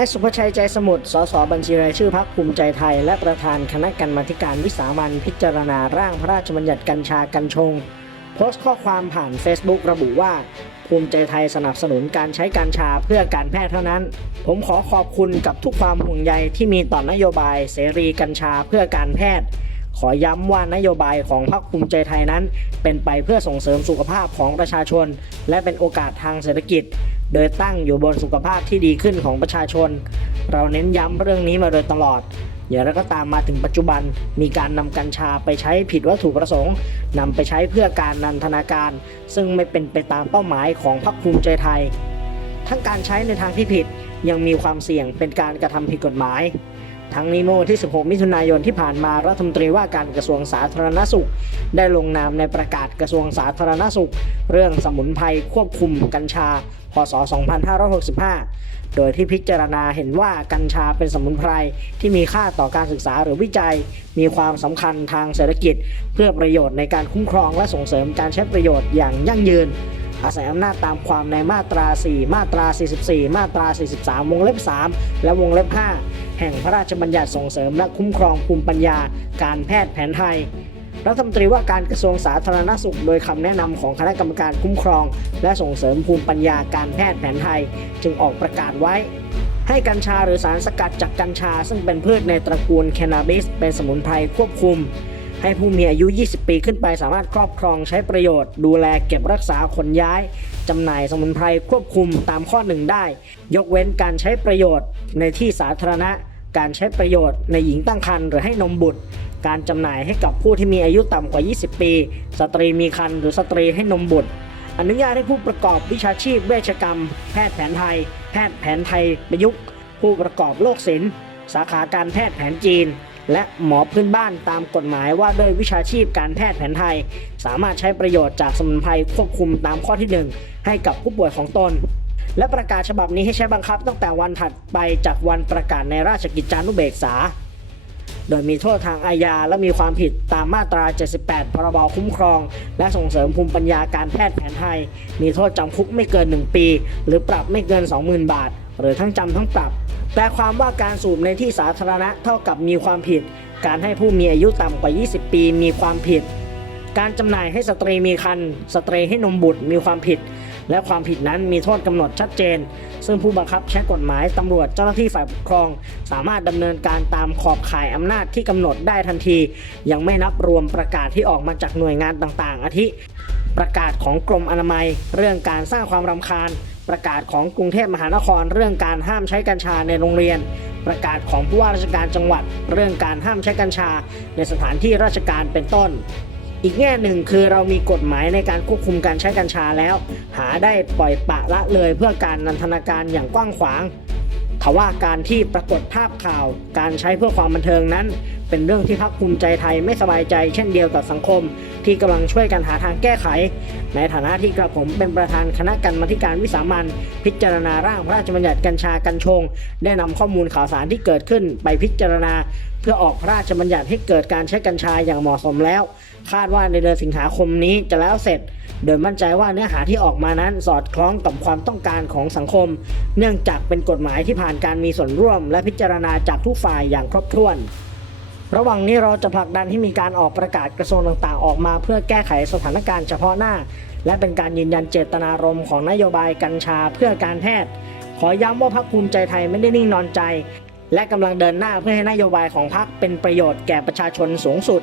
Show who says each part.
Speaker 1: ายสุภชัยใจสมุทร สสบัญชีรายชื่อพักภูมิใจไทย และประธานคณะกรรมาการวิสามันพิจารณาร่างพระราชบัญญัติกัญชากัญชง โพสต์ข้อความผ่าน Facebook ระบุว่าภูมิใจไทยสนับสนุนการใช้กัญชาเพื่อการแพทย์เท่านั้น ผมขอขอบคุณกับทุกความห่วงใยที่มีต่อนโยบายเสรีกัญชาเพื่อการแพทย์ ขอย้ำว่านโยบายของพรรคภูมิใจไทยนั้น เป็นไปเพื่อส่งเสริมสุขภาพของประชาชน และเป็นโอกาสทางเศรษฐกิจ โดยตั้งอยู่บนสุขภาพที่ดีขึ้นของประชาชน เราเน้นย้ำเรื่องนี้มาโดยตลอด อย่างไรก็ตามมาถึงปัจจุบันมีการนำกัญชาไปใช้ผิดวัตถุประสงค์นำไปใช้เพื่อการนันทนาการ ซึ่งไม่เป็นไปตามเป้าหมายของพรรคภูมิใจไทย ทั้งการใช้ในทางที่ผิดยังมีความเสี่ยงเป็นการกระทำผิดกฎหมาย ทั้งนี้เมื่อวันที่ 16 มิถุนายนที่ผ่านมารัฐมนตรีว่าการกระทรวงสาธารณสุข ได้ลงนามในประกาศกระทรวงสาธารณสุข เรื่องสมุนไพรควบคุมกัญชา พศ 2565 โดยที่พิจารณาเห็นว่ากัญชาเป็นสมุนไพรที่มีค่าต่อการศึกษาหรือวิจัย มีความสำคัญทางเศรษฐกิจ เพื่อประโยชน์ในการคุ้มครองและส่งเสริมการใช้ประโยชน์อย่างยั่งยืน อาศัยอำนาจตามความในมาตรา 4 มาตรา 44 มาตรา 43 วงเล็บ 3 และวงเล็บ 5 แห่งพระราชบัญญัติส่งเสริมและคุ้มครองภูมิปัญญา การแพทย์แผนไทยรัฐมนตรีว่าการกระทรวงสาธารณสุข โดยคำแนะนำของคณะกรรมการคุ้มครอง และส่งเสริมภูมิปัญญาการแพทย์แผนไทย จึงออกประกาศไว้ ให้กัญชาหรือสารสกัดจากกัญชา ซึ่งเป็นพืชในตระกูลแคนาบิส เป็นสมุนไพรควบคุม ให้ผู้มีอายุ 20 ปีขึ้นไปสามารถครอบครองใช้ประโยชน์ ดูแลเก็บรักษาขนย้ายจำหน่ายสมุนไพรควบคุมตามข้อหนึ่งได้ ยกเว้นการใช้ประโยชน์ในที่สาธารณะ การใช้ประโยชน์ในหญิงตั้งครรภ์หรือให้นมบุตร การจำหน่ายให้กับผู้ที่มีอายุต่ำกว่า 20 ปี สตรีมีครรภ์หรือสตรีให้นมบุตรอนุญาตให้ผู้ประกอบวิชาชีพเวชกรรม แพทย์แผนไทย แพทย์แผนไทยประยุกต์ ผู้ประกอบโรคศิลป์สาขาการแพทย์แผนจีน และหมอพื้นบ้านตามกฎหมายว่าด้วยวิชาชีพการแพทย์แผนไทย สามารถใช้ประโยชน์จากสมุนไพรควบคุมตามข้อที่ 1 ให้กับผู้ป่วยของตน และประกาศฉบับนี้ให้ใช้บังคับตั้งแต่วันถัดไปจากวันประกาศในราชกิจจานุเบกษา โดยมีโทษทางอาญาและมีความผิดตามมาตรา 78 พรบคุ้มครอง และส่งเสริมภูมิปัญญาการแพทย์แผนไทย มีโทษจำคุกไม่เกิน 1 ปี หรือปรับไม่เกิน 20,000 บาท หรือทั้งจำทั้งปรับ แต่ความว่าการสูบในที่สาธารณะเท่ากับมีความผิด การให้ผู้มีอายุต่ำกว่า 20 ปีมีความผิด การจำหน่ายให้สตรีมีครรภ์สตรีให้นมบุตรมีความผิด และความผิดนั้นมีโทษกำหนดชัดเจน ซึ่งผู้บังคับใช้กฎหมายตำรวจเจ้าหน้าที่ฝ่ายปกครอง สามารถดำเนินการตามขอบข่ายอำนาจที่กำหนดได้ทันที ยังไม่นับรวมประกาศที่ออกมาจากหน่วยงานต่างๆ อาทิ ประกาศของกรมอนามัย เรื่องการสร้างความรำคาญ ประกาศของกรุงเทพมหานครเรื่องการห้ามใช้กัญชาในโรงเรียน ประกาศของผู้ว่าราชการจังหวัด เรื่องการห้ามใช้กัญชา ในสถานที่ราชการเป็นต้น อีกแง่หนึ่งคือเรามีกฎหมายในการควบคุมการใช้กัญชาแล้ว หาได้ปล่อยปะละเลยเพื่อการนันทนาการอย่างกว้างขวางทว่าการที่ปรากฏภาพข่าวการใช้เพื่อความบันเทิงนั้น เป็นเรื่องที่พรรคภูมิใจไทยไม่สบายใจ เช่นเดียวกับสังคม ที่กำลังช่วยกันหาทางแก้ไข ในฐานะที่กระผมเป็นประธานคณะกรรมาการวิสามันพิจารณาร่างพระราชบัญญัติกัญชากัญชง ได้นำข้อมูลข่าวสารที่เกิดขึ้นไปพิจารณา เพื่อออกพระราชบัญญัติให้เกิดการใช้กัญชาอย่างเหมาะสมแล้ว คาดว่าในเดือนสิงหาคมนี้จะแล้วเสร็จ โดยมั่นใจว่าเนื้อหาที่ออกมานั้นสอดคล้องกับความต้องการของสังคม เนื่องจากเป็นกฎหมายที่ผ่านการมีส่วนร่วม และพิจารณาจากทุกฝ่ายอย่างครบถ้วน ระหว่างนี้เราจะผลักดันให้มีการออกประกาศกระทรวงต่างๆ ออกมา เพื่อแก้ไขสถานการณ์เฉพาะหน้า และเป็นการยืนยันเจตนารมณ์ของนโยบายกัญชาเพื่อการแพทย์ ขอย้ำว่าพรรคภูมิใจไทยไม่ได้นิ่งนอนใจ และกำลังเดินหน้าเพื่อให้นโยบายของพรรคเป็นประโยชน์แก่ประชาชนสูงสุด